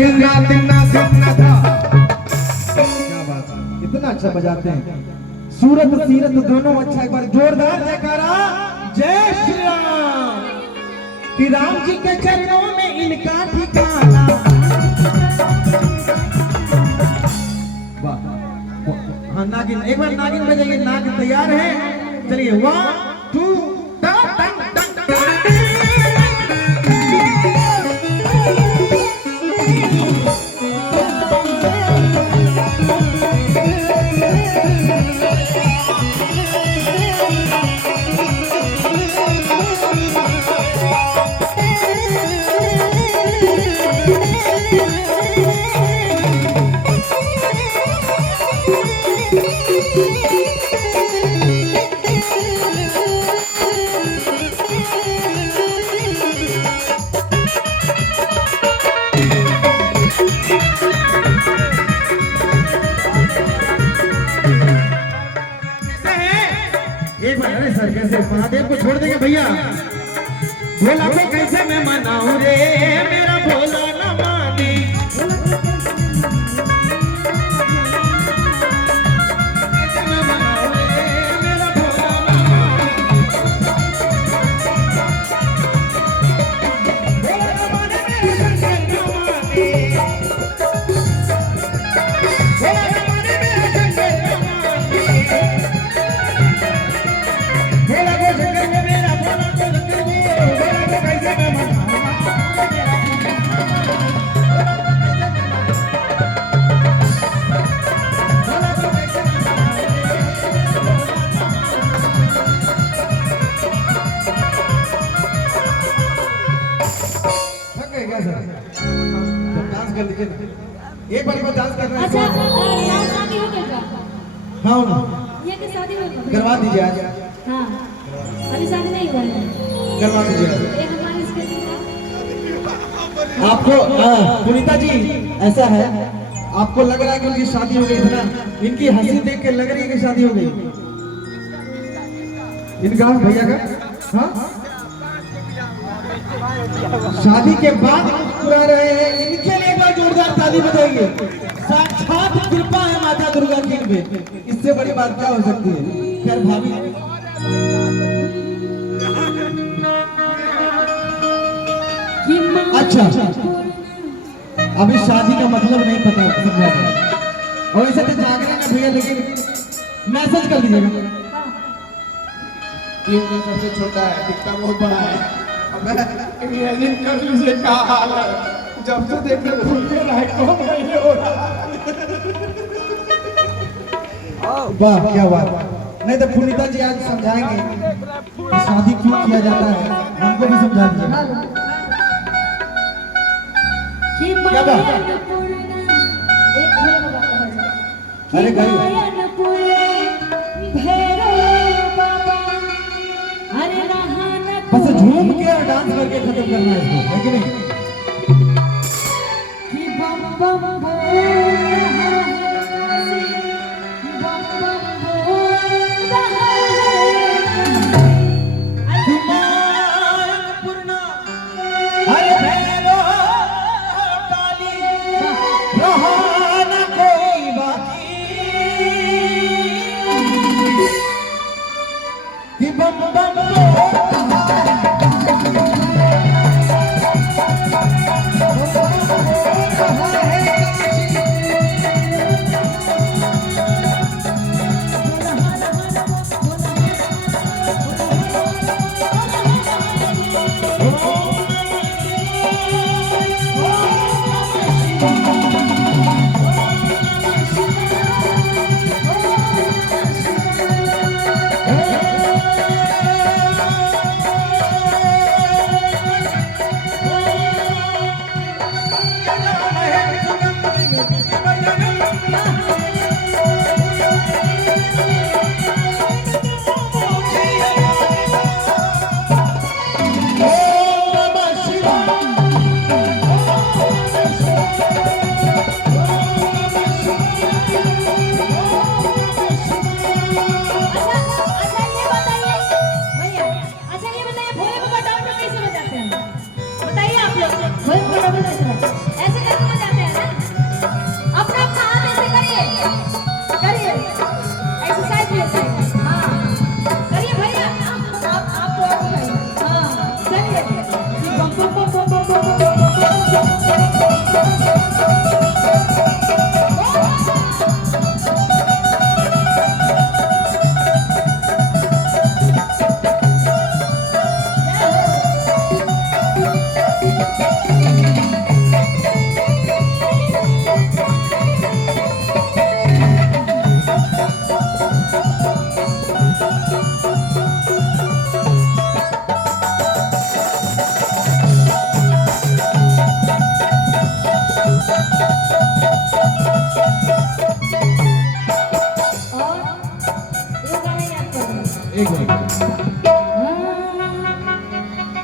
दिन्ना दिन्ना दिन्ना था। क्या बात है, इतना अच्छा बजाते हैं। सूरत सीरत दोनों अच्छा। एक बार जोरदार जयकारा जय श्री राम। कि राम जी के चरणों में इनका ठिकाना। वाह। हाँ नागिन, एक बार नागिन बजाइए। नागिन तैयार है? चलिए 1 2 कैसे महादेव को छोड़ देंगे भैया? भोला को कैसे मैं मनाऊं रे, मेरा भोला न माने। कैसे मैं मनाऊं रे, मेरा भोला न माने। भोला न माने मेरे शंकर न माने। भोला न माने मेरे शंकर न माने। भोला को शंकर को मेरा भोला को शंकर को, भोला को कैसे मैं मनाऊं। डांस कर लीजिए ना, एक बार डांस करना है। अच्छा शादी हो गया? हाँ ये की शादी हो गई? करवा दीजिए आज। हाँ अभी शादी नहीं हुआ है, करवा दीजिए। एक हमारी इसके आपको पुनीता जी ऐसा है, आपको लग रहा है कि उनकी शादी हो गई थी ना? इनकी हंसी देख के लग रही है कि शादी हो गई। इनका भैया का हाँ शादी के बाद मुस्कुरा रहे हैं। इनके लिए एक बार जोरदार ताली बजाइए। साक्षात कृपा है माता दुर्गा की इन पे, इससे बड़ी बात क्या हो सकती है। खैर भाभी अच्छा अभी शादी का मतलब नहीं पता समझा गया। और ऐसे तो जागरण है भैया, लेकिन मैसेज कर दीजिएगा। टीम में सबसे छोटा है, दिखता बहुत बड़ा है। अब इमेजिन कर लीजिए क्या हाल है, जब से देखे भूल गए रहे कौन महीने हो रहा है। वाह क्या बात। नहीं तो पुनीता जी आज समझाएंगे कि शादी क्यों किया जाता है, हमको भी समझा दीजिए। क्या बात? अरे गई बस झूम के और डांस करके खत्म करना है इसको, है कि नहीं? है